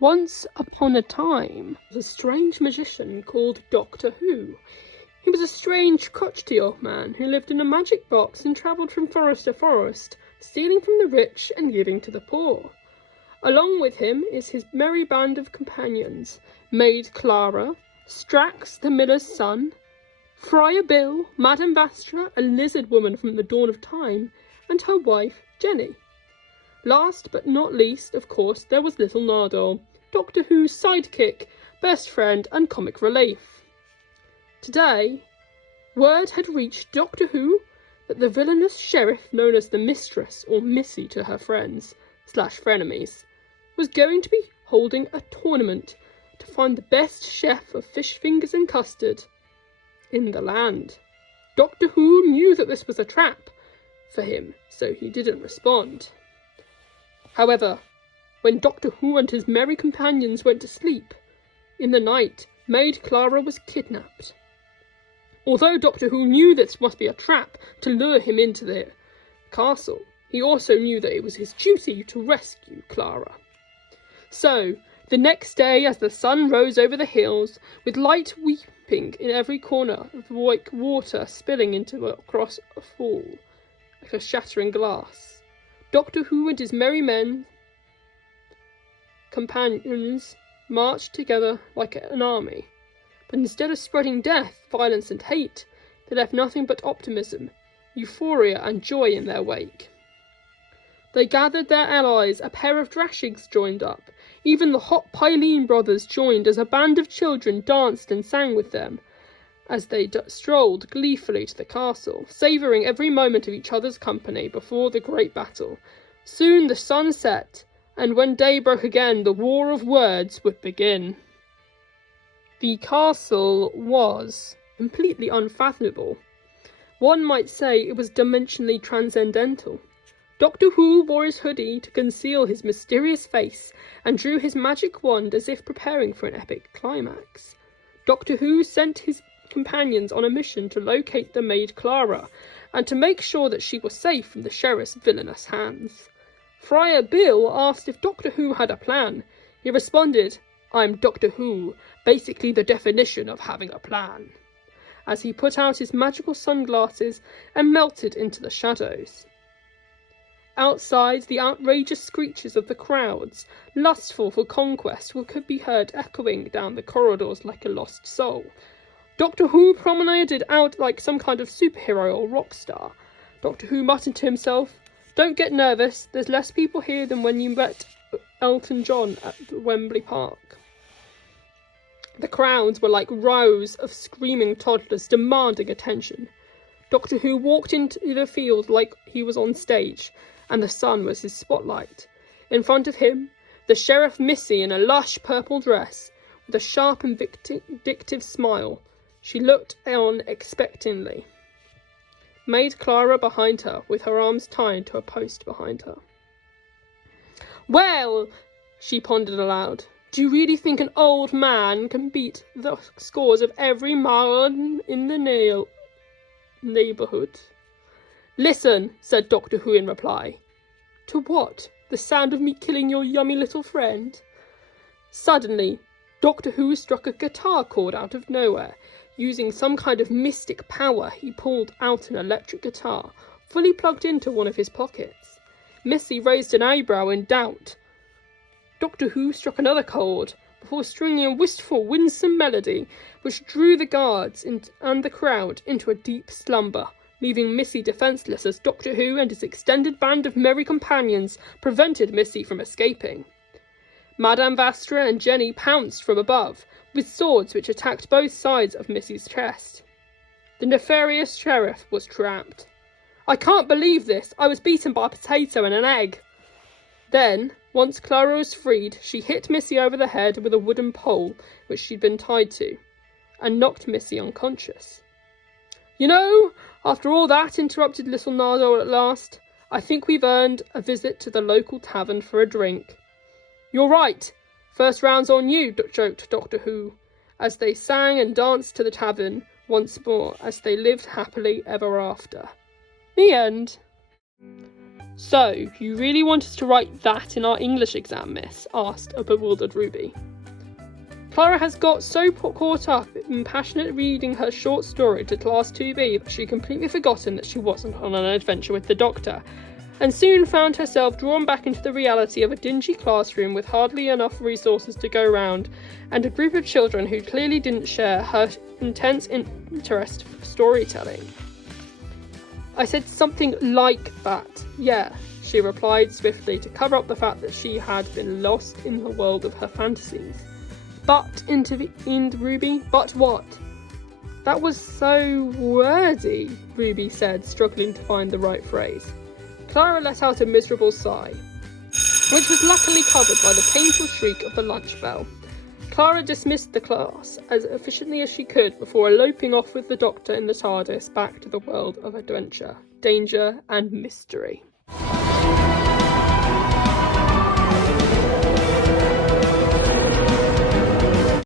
Once upon a time, there was a strange magician called Dr. Who. He was a strange, crotchety old man who lived in a magic box and travelled from forest to forest, stealing from the rich and giving to the poor. Along with him is his merry band of companions, Maid Clara, Strax the miller's son, Friar Bill, Madame Vastra, a lizard woman from the dawn of time, and her wife, Jenny. Last but not least, of course, there was little Nardole, Doctor Who's sidekick, best friend, and comic relief. Today, word had reached Doctor Who that the villainous sheriff known as the Mistress, or Missy to her friends, / frenemies, was going to be holding a tournament to find the best chef of fish fingers and custard in the land. Doctor Who knew that this was a trap for him, so he didn't respond. However, when Doctor Who and his merry companions went to sleep, in the night, Maid Clara was kidnapped. Although Doctor Who knew this must be a trap to lure him into the castle, he also knew that it was his duty to rescue Clara. So, the next day, as the sun rose over the hills, with light weeping in every corner, like water spilling across a fall, like a shattering glass, Doctor Who and his merry men companions marched together like an army. But instead of spreading death, violence and hate, they left nothing but optimism, euphoria and joy in their wake. They gathered their allies, a pair of Drashigs joined up, even the Hot Pyleen brothers joined as a band of children danced and sang with them, as they strolled gleefully to the castle, savouring every moment of each other's company before the great battle. Soon the sun set, and when day broke again, the war of words would begin. The castle was completely unfathomable. One might say it was dimensionally transcendental. Doctor Who wore his hoodie to conceal his mysterious face and drew his magic wand as if preparing for an epic climax. Doctor Who sent his companions on a mission to locate the Maid Clara and to make sure that she was safe from the sheriff's villainous hands. Friar Bill asked if Doctor Who had a plan. He responded, "I'm Doctor Who, basically the definition of having a plan," as he put out his magical sunglasses and melted into the shadows. Outside, the outrageous screeches of the crowds, lustful for conquest, could be heard echoing down the corridors like a lost soul. Doctor Who promenaded out like some kind of superhero or rock star. Doctor Who muttered to himself, "Don't get nervous, there's less people here than when you met Elton John at Wembley Park." The crowds were like rows of screaming toddlers demanding attention. Doctor Who walked into the field like he was on stage, and the sun was his spotlight. In front of him, the Sheriff Missy in a lush purple dress, with a sharp and vindictive smile. She looked on expectantly. Maid Clara behind her, with her arms tied to a post behind her. "Well," she pondered aloud, "do you really think an old man can beat the scores of every man in the neighbourhood?" "Listen," said Doctor Who in reply. "To what? The sound of me killing your yummy little friend?" Suddenly, Doctor Who struck a guitar chord out of nowhere. Using some kind of mystic power, he pulled out an electric guitar, fully plugged into one of his pockets. Missy raised an eyebrow in doubt. Doctor Who struck another chord, before stringing a wistful, winsome melody, which drew the guards and the crowd into a deep slumber, leaving Missy defenceless as Doctor Who and his extended band of merry companions prevented Missy from escaping. Madame Vastra and Jenny pounced from above, with swords which attacked both sides of Missy's chest. The nefarious sheriff was trapped. "I can't believe this! I was beaten by a potato and an egg!" Then, once Clara was freed, she hit Missy over the head with a wooden pole which she'd been tied to, and knocked Missy unconscious. "You know, after all that," interrupted little Nardole at last, "I think we've earned a visit to the local tavern for a drink." "You're right. First round's on you," joked Doctor Who, as they sang and danced to the tavern once more, as they lived happily ever after. The end. "So, you really want us to write that in our English exam, miss?" asked a bewildered Ruby. Clara has got so caught up in passionately reading her short story to Class 2B that she'd completely forgotten that she wasn't on an adventure with the Doctor, and soon found herself drawn back into the reality of a dingy classroom with hardly enough resources to go round, and a group of children who clearly didn't share her intense interest for storytelling. "I said something like that, yeah," she replied swiftly to cover up the fact that she had been lost in the world of her fantasies. "But," intervened Ruby, "but what?" "That was so wordy," Ruby said, struggling to find the right phrase. Clara let out a miserable sigh, which was luckily covered by the painful shriek of the lunch bell. Clara dismissed the class as efficiently as she could before eloping off with the Doctor in the TARDIS back to the world of adventure, danger, and mystery.